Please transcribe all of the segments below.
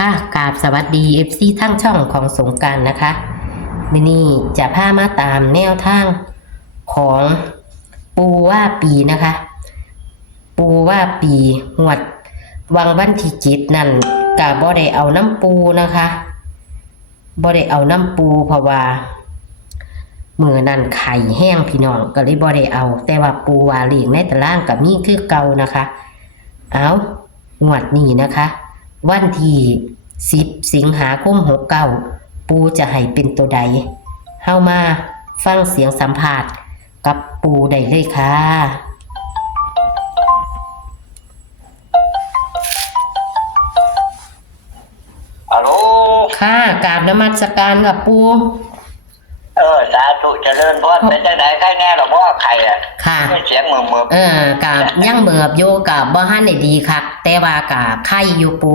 ค่ะกราบสวัสดีFCทั้งช่องของสงกรานต์นะคะมินี่จะพามาตามแนวทางของปูว่าปีนะคะปูว่าปีหวดวังวันที่จิตนั่นกะบ่ได้เอาน้ำปูนะคะบ่ได้เอาน้ำปูเพราะว่ามือนั่นไข่แห้งพี่น้องก็เลยบ่ได้เอาแต่ว่าปูว่าเลี้ยงในตารางกับมีคือเก่านะคะเอางวดนี้นะคะ วันที่10สิงหาคม69ปูจะให้เป็นตัวใดเฮามาฟังเสียงสัมภาษณ์กับปูได้เลยค่ะฮัลโหลค่ะกราบนมัสการกับปูสาธุเจริญพรเป็นจังได๋ใครแน่หรอบ่ใครอ่ะค่ะเสียงเหมือบกับยังเหมือบอยู่กับบ่ทันได้ดีคักแต่ว่ากับไข่อยู่ปู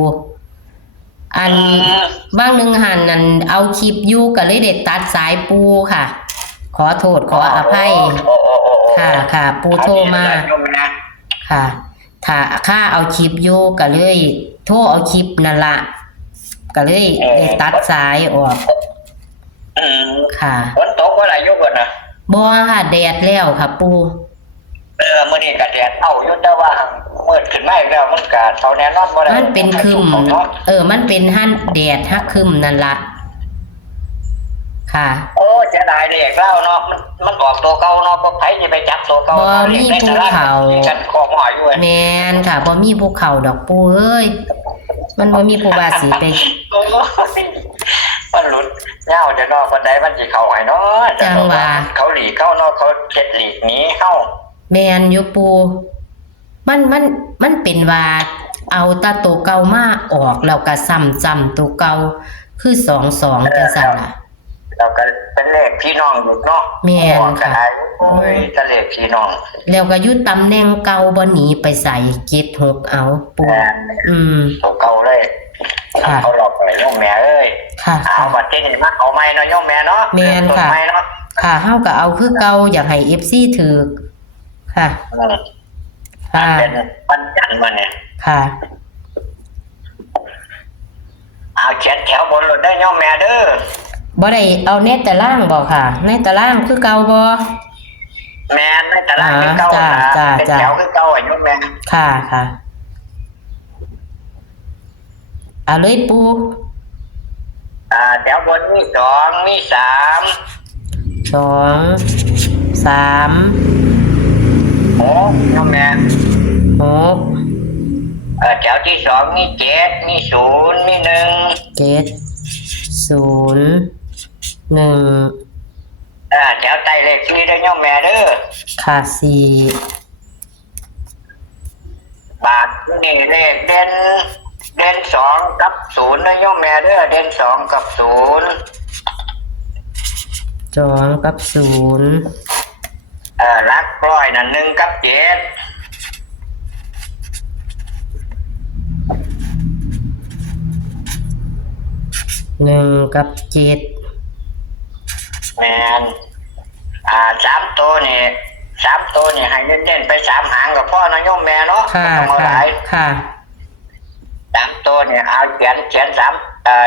อันบางหนึ่งหันนั่นเอาคลิปอยู่ก็เลยได้ตัดสายปูค่ะขอโทษขออภัยค่ะปูโทรมาค่ะถ้าข้าเอาคลิปอยู่ก็เลยโทรเอาคลิปนั่นละก็เลยได้ตัดสายออกค่ะฝนตกว่าอะไรอยู่บ่น่ะบ่ค่ะแดดแล้วค่ะปูมื้อนี้ก็แดดเอาอยู่แต่ว่ามืดขึ้นมาอีกแล้วมันก็เท่าแน่นอนบ่ได้มันเป็นครึมมันเป็นหั่นแดดฮักครึมนั่นละค่ะโอ้เสียดายเด็กเล่าเนาะมันออกตัวเก่าเนาะบ่ไผสิไปจับตัวเก่าบ่มีภูเขากันขอหอยอยู่แม่นค่ะบ่มีภูเขาดอกปูเอ้ยมันบ่มีผู้ว่าสิไปมันหลุดเงาจะนอกคนใดมันสิเข้าให้เนาะจังว่าเขาหลีเข้าเนาะเขาเจ็ดหลีกหนีเข้าแม่นอยู่ปูมันเป็นว่าเอาตาตัวเก่ามาออกแล้วก็ซ้ำตัวเก่าคือ22จังซั่นล่ะเราก็เป็นเลขพี่น้องอยู่เนาะแม่นค่ะโอ้ยทะเลขพี่น้องแล้วก็อยู่ตำแหน่งเก่าบ่หนีไปใส่76เอาปูตัวเก่าเลยเขาหลอกไปโยมแม่เอ้ยค่ะเอาบัดนี้มาเอาใหม่เนาะโยมแม่เนาะแม่นค่ะค่ะเฮาก็เอาคือเก่าอยากให้ FC ถูกค่ะค่ะเป็นปัญจันมาเนี่ยค่ะเอาเช็ดแถวบนรถได้โยมแม่เด้อบ่ได้เอาเน็ตแต่ล่างบ่ค่ะในตารางคือเก่าบ่แม่ในตารางคือเก่าเป็นแถวคือเก่าอายุแม่ค่ะเอาเลยปูแถวบนมี2มี3 2 3 6โยมแม่6แถวที่2มี7มี0มี1 7 0 1แถวใต้เลข4ได้โยมแม่เด้อค่ะ4บาทนี่เลขเด่น2กับ0ได้โยมแม่เด้อเด่น2กับ0 2กับ0หลักร้อยนั่น1กับ7 1กับ7แม่น3ตัวนี่ให้เน้นๆไป3หางกับพ่อนะโยมแม่เนาะค่ะ3ตัวนี่เอาเขียน3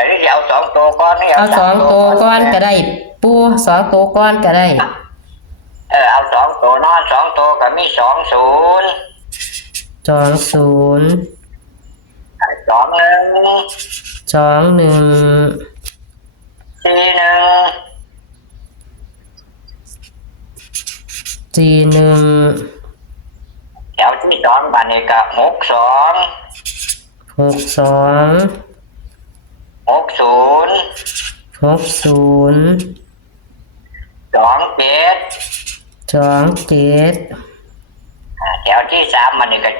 หรือเอา2ตัวก่อนนี่เอา2ตัวก่อนก็ได้ปู2ตัวก่อนก็ได้เอา2ตัวเนาะ2ตัวก็มี20 21แถวที่2บาดนี้ก็62 27แถวที่3มันนี่ก็70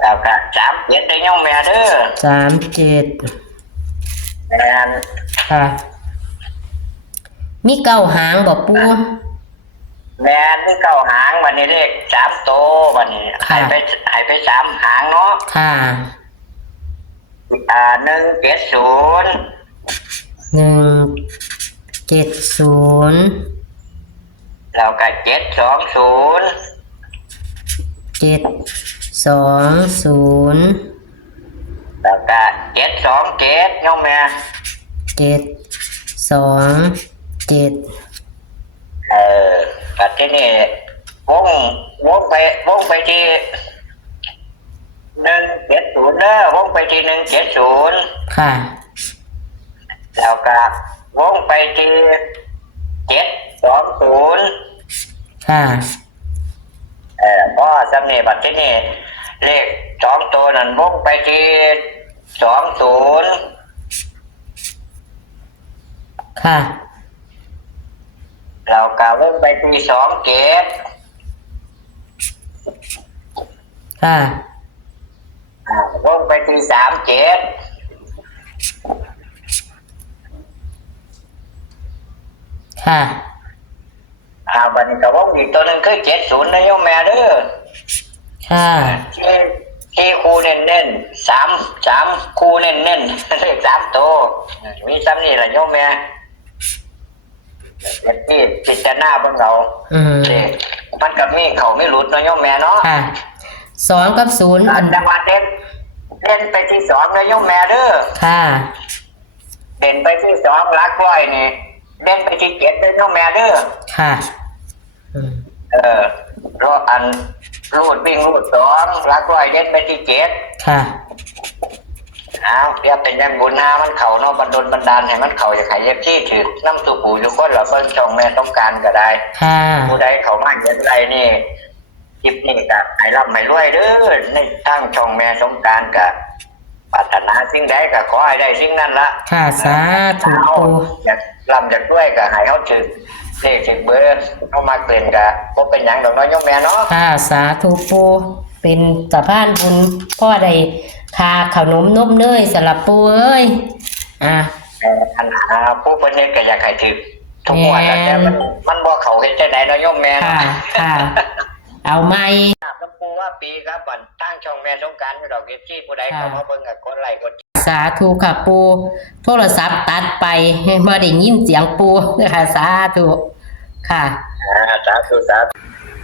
แล้วก็37ได้โยมแม่เด้อ37แม่นค่ะมี9หางบ่ปูแม่นมี9หางวันนี้เลข3ตัววันนี้ให้ไป3หางเนาะค่ะ170 170 แล้วก็720 720แล้วก็727โยมแม่ 727ปัจจุบันวงไปที่170เด้อวงไปที่170ค่ะแล้วก็วงไปที่720ค่ะพ่อสำเนียงปัจจุบันเลข2ตัวนั้นวงไปที่20ค่ะแล้วก็วงไปที่27ค่ะวงไปที่37ค่ะบัดนี้ก็วงอีกตัวหนึงคือ70นะโยมแม่เด้อค่ะที่คู่เน้นๆ3คู่เน้นๆเลข3ตัวมีซ้ำนี่ล่ะโยมแม่ที่พิจารณาเบิ่งเอามันก็มีเขาไม่หลุดนะโยมแม่เนาะค่ะ2กับ0อันดับเด่นไปที่2นะโยมแม่เด้อค่ะเด่นไปที่2หลักร้อยนี่เด่นไปที่7นะโยมแม่เด้อค่ะรออันรูดวิ่งรูด2หลักร้อยเด่นไปที่7ค่ะเดี๋ยวเป็นยังบุญมันเข่าเนาะบันดาลให้มันเข่าจะขายเย็บที่ถือน้ำสุปูอยู่คนเราเพิ่นช่องแม่ต้องการก็ได้ผู้ใดเขามากเย็บไรนี่คลิปนี้ก็ให้ร่ำให้รวยเด้อในตั้งช่องแม่ต้องการก็ปรารถนาสิ่งใดก็ขอให้ได้สิ่งนั้นละค่ะสาธุอยากร่ำอยากรวยก็ให้เขาถือเลขถือเบอร์เข้ามาเปลี่ยนก็บ่เป็นหยังดอกน้อยยกแม่เนาะค่ะสาธุปูเป็นสะพานบุญพ่อได้ค่าขนมนมเนยสลับปูเอ้ยผู้เพิ่นเฮ็ดก็อยากให้ถือทุกงวดแต่มันบ่เข้าเฮ็ดจังได๋เนาะโยมแม่ค่ะเอาใหม่ปูว่าปีครับบัดทางช่องแม่สงกรานต์ดอกเฮ็ดที่ผู้ใดเข้ามาเบิ่งก็กดไลค์กดสาธุค่ะปูโทรศัพท์ตัดไปบ่ได้ยินเสียงปูค่ะสาธุค่ะสาธุ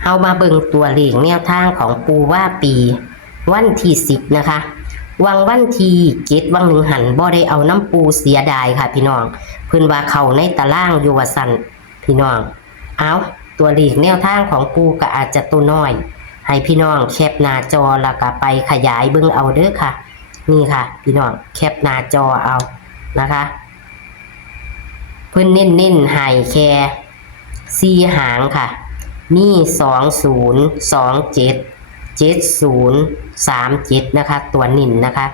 เฮามาเบิ่งตัวเลขแนวทางของปูว่าปีวันที่10นะคะวันที่7วังหนึ่งหันบ่ได้เอาน้ำปูเสียดายค่ะพี่น้องเพิ่นว่าเข้าในตารางอยู่ว่าซั่นพี่น้องเอาตัวเลขแนวทางของปูก็อาจจะตัวน้อยให้พี่น้องแคปหน้าจอแล้วก็ไปขยายเบิ่งเอาเด้อค่ะนี่ค่ะพี่น้องแคปหน้าจอเอานะคะเพิ่นเน้นให้แค่4หางค่ะมี20277037นะคะตัวนิ่นนะคะ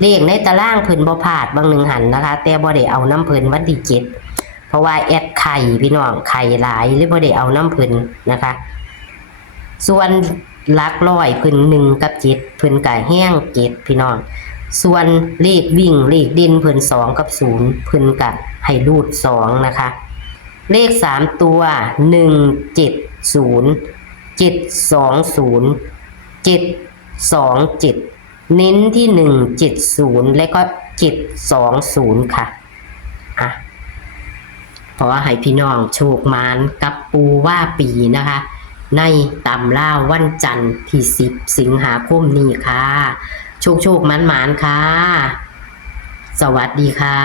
เลขในตารางเพิ่นบ่พลาดบางหนึ่งหันนะคะแต่บ่ได้เอาน้ำเพิ่นวันที่7เพราะว่าแอดไข่พี่น้องไข่หลายเลยบ่ได้เอาน้ำเพิ่นนะคะส่วนหลักร้อยเพิ่น1กับ7เพิ่นก็แห้ง7พี่น้องส่วนเลขวิ่งเลขเด่นเพิ่น2กับ0เพิ่นก็ให้รูด2นะคะเลข3ตัว170 720 727เน้นที่170และก็720ค่ะขอให้พี่น้องโชคมานกับปูว่าปีนะคะในตำล่าวันจันทร์ที่10สิงหาคมนี้ค่ะโชคมันค่ะสวัสดีค่ะ